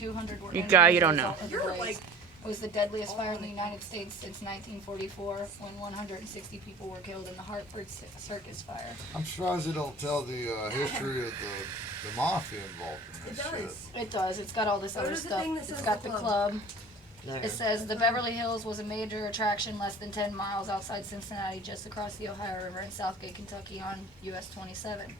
200 were You injured guy, as you a don't know. result of the blaze. It was the deadliest fire in the United States since 1944, when 160 people were killed in the Hartford Circus fire. I'm surprised they don't tell the history of the mafia involved in this shit. It does. It's got all this other stuff. It's got the club. There. It says the Beverly Hills was a major attraction less than 10 miles outside Cincinnati, just across the Ohio River in Southgate, Kentucky on US 27,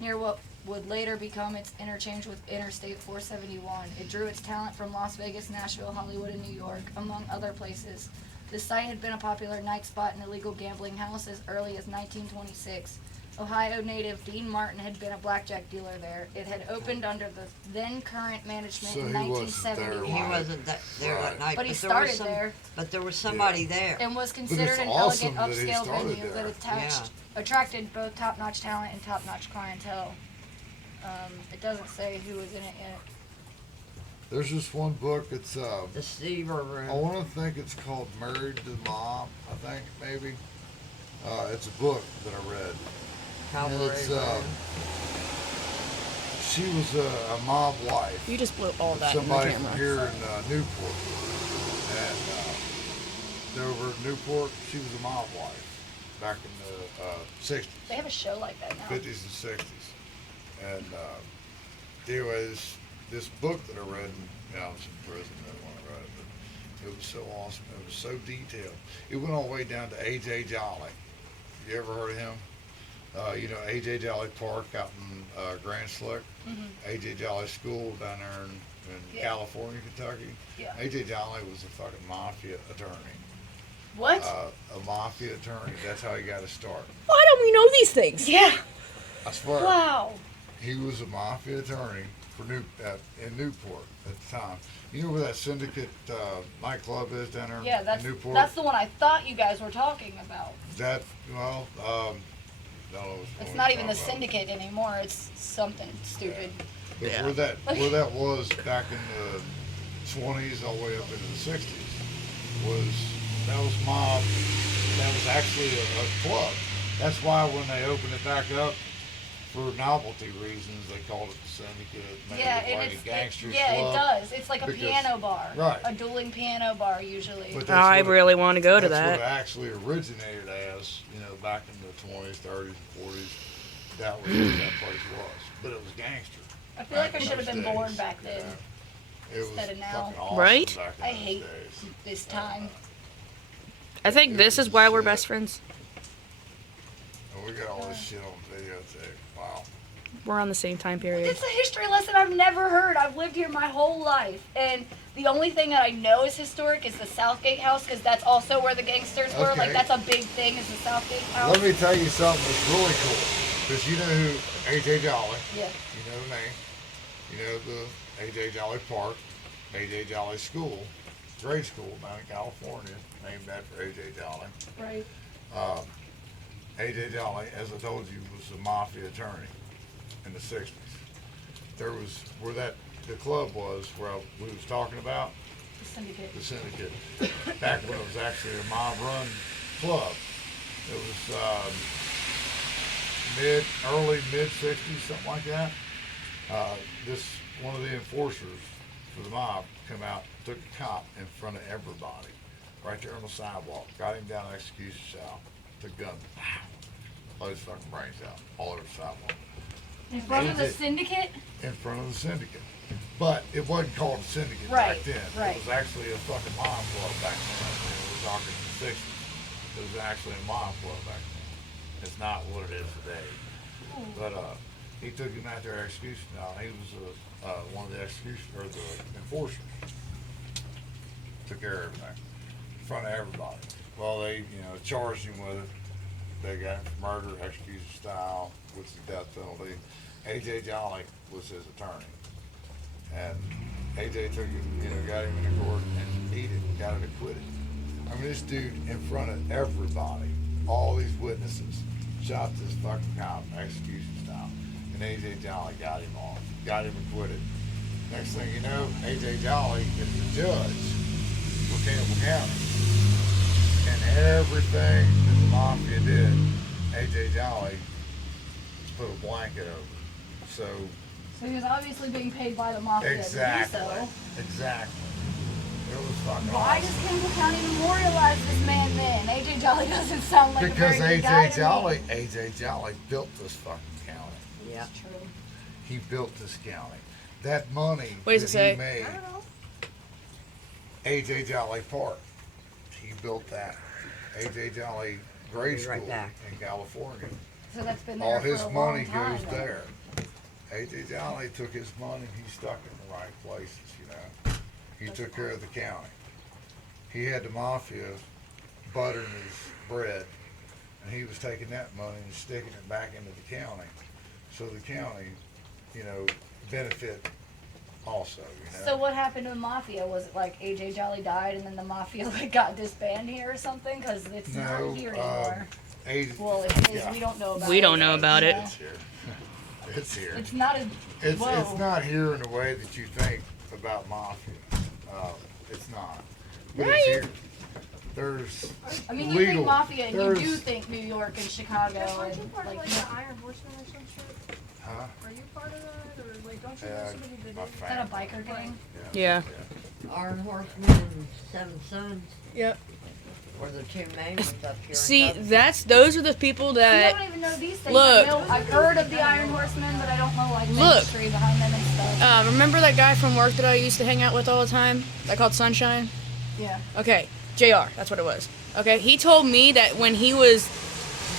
near what would later become its interchange with Interstate 471. It drew its talent from Las Vegas, Nashville, Hollywood, and New York, among other places. The site had been a popular night spot and illegal gambling house as early as 1926. Ohio native Dean Martin had been a blackjack dealer there. It had opened under the then current management So in he wasn't there 1971. He wasn't there that night. But he there was started there. But there was somebody there. And was considered it's an awesome elegant that he upscale started venue there. that attracted both top-notch talent and top-notch clientele. It doesn't say who was in it yet. There's just one book. It's The Stever Room. I want to think it's called Married to the Mob. I think maybe. It's a book that I read. And it's she was a mob wife. You just blew all of that in the somebody camera. from here in Newport. And over at Newport, she was a mob wife back in the 60s. They have a show like that now. 50s and 60s. And anyways, this book that I read, I was in prison when I read it, but it was so awesome. It was so detailed. It went all the way down to A.J. Jolly. You ever heard of him? You know, A.J. Jolly Park out in Grand Slick. A.J. Jolly School down there in California, Kentucky. Yeah. A.J. Jolly was a fucking mafia attorney. What? A mafia attorney. That's how he got his start. Why don't we know these things? Yeah. I swear. Wow. He was a mafia attorney for in Newport at the time. You know where that Syndicate nightclub is down there Yeah, in Newport? that's the one I thought you guys were talking about. That, well, no, It's not even the Syndicate anymore. It's something stupid. But Yeah. where that was back in the 20s all the way up into the 60s that was mob. That was actually a club. That's why when they opened it back up, for novelty reasons, they called it the Syndicate. Made it like a gangster club. it does. It's like a Because- piano bar. Right. A dueling piano bar usually. But I really want to go to that's that. what it actually originated as, you know, back in the 20s, 30s, 40s. That was what that place was. But it was gangster. I feel like I back in should have those been days. born back then. It was Instead of now. fucking awesome Right? back in I those hate days. this time. I think this is why we're best friends. And we got all this shit on videotape. Wow. We're on the same time period. It's a history lesson I've never heard. I've lived here my whole life, and the only thing that I know is historic is the Southgate house, because that's also where the gangsters were. Okay. Like, that's a big thing, is the Southgate house. Let me tell you something that's really cool. Because you know who A.J. Jolly. Yeah. You know the name. You know the A.J. Jolly Park, A.J. Jolly School, grade school down in California, named after A.J. Jolly. Right. A.J. Jolly, as I told you, was a mafia attorney in the 60s. There was, where the club was, where we was talking about, The Syndicate. the Syndicate, back when it was actually a mob-run club. It was early mid-60s, something like that. One of the enforcers for the mob come out, took a cop in front of everybody, right there on the sidewalk, got him down execution cell, took a gun, blow his fucking brains out, all over the sidewalk. In front of the A.J. Syndicate? In front of the Syndicate. But it wasn't called a Syndicate Right, back then. right. It was actually a fucking mob club back then. We're talking in the 60s. It was actually a mob club back then. It's not what it is today. But he took him out there execution. He was one of the the enforcers. Took care of everything in front of everybody. Well, they charged him with it. They got him for murder, execution style, with the death penalty. A.J. Jolly was his attorney, and A.J. took him, got him into court and beat it, got him acquitted. I mean, this dude in front of everybody, all these witnesses, shot this fucking cop, execution style, and A.J. Jolly got him off, got him acquitted. Next thing you know, A.J. Jolly is the judge for Campbell County. And everything that the mafia did, A.J. Jolly put a blanket over. So So he was obviously being paid by the mafia Exactly. to do so. Exactly. It was fucking Why awesome. does Campbell County memorialize this man then? AJ Jolly doesn't sound like Because a very good guy AJ to Jolly, me. AJ Jolly built this fucking county. Yeah. It's true. He built this county. That money What does that it he say? made, I don't know. AJ Jolly Park, he built that. AJ Jolly Grade Be School right back. in California. So that's been there All for his a long money time, goes though. there. AJ Jolly took his money, he stuck it in the right places, you know. He took care of the county. He had the mafia buttering his bread, and he was taking that money and sticking it back into the county. So the county, you know, benefit also, you know. So what happened to the mafia? Was it like AJ Jolly died and then the mafia like got disbanded here or something? Because it's No, not here anymore. Well, it is. yeah. We don't know about it. We don't know about it. Yeah. It's here. It's here. It's not as It's whoa. not here in the way that you think about mafia. It's not. But Right. it's here. There's I mean, you legal. think mafia and you There's- do think New York and Chicago Jeff, aren't you and part of like like the Iron Horseman or some shit? Huh? Are you part of that, or like don't you know Yeah, somebody that my is? is that a family. biker gang? Yeah. Iron Horseman and Seven Sons Yep. were the two main ones up here. in See, Covington. those are the people I that. don't even know these things. Look. I've heard of the Iron Horsemen, but I don't know like the Look. history behind them and stuff. Remember that guy from work that I used to hang out with all the time? That called Sunshine? Yeah. Okay, JR, that's what it was. Okay, he told me that when he was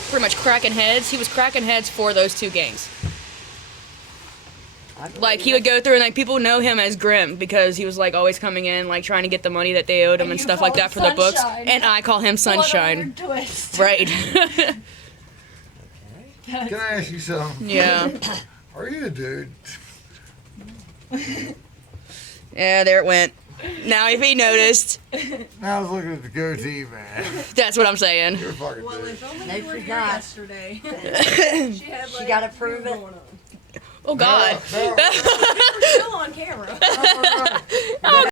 pretty much cracking heads, he was cracking heads for those two gangs. I believe Like, he would it. go through and, like, people know him as Grim because he was, like, always coming in, like, trying to get the money that they owed him And and you stuff call like that him for the books. Sunshine. And I call him What a Sunshine. weird twist. Right. Can I ask you something? Yeah. Are you a dude? Yeah, there it went. Now, if he noticed, Now I was looking at the goatee, man. that's what I'm saying. You're a fucking Well, dude. if only No, you were she's here not. yesterday. She had She like gotta prove it. going on. Oh, God. No, We're still on camera. no, no, no.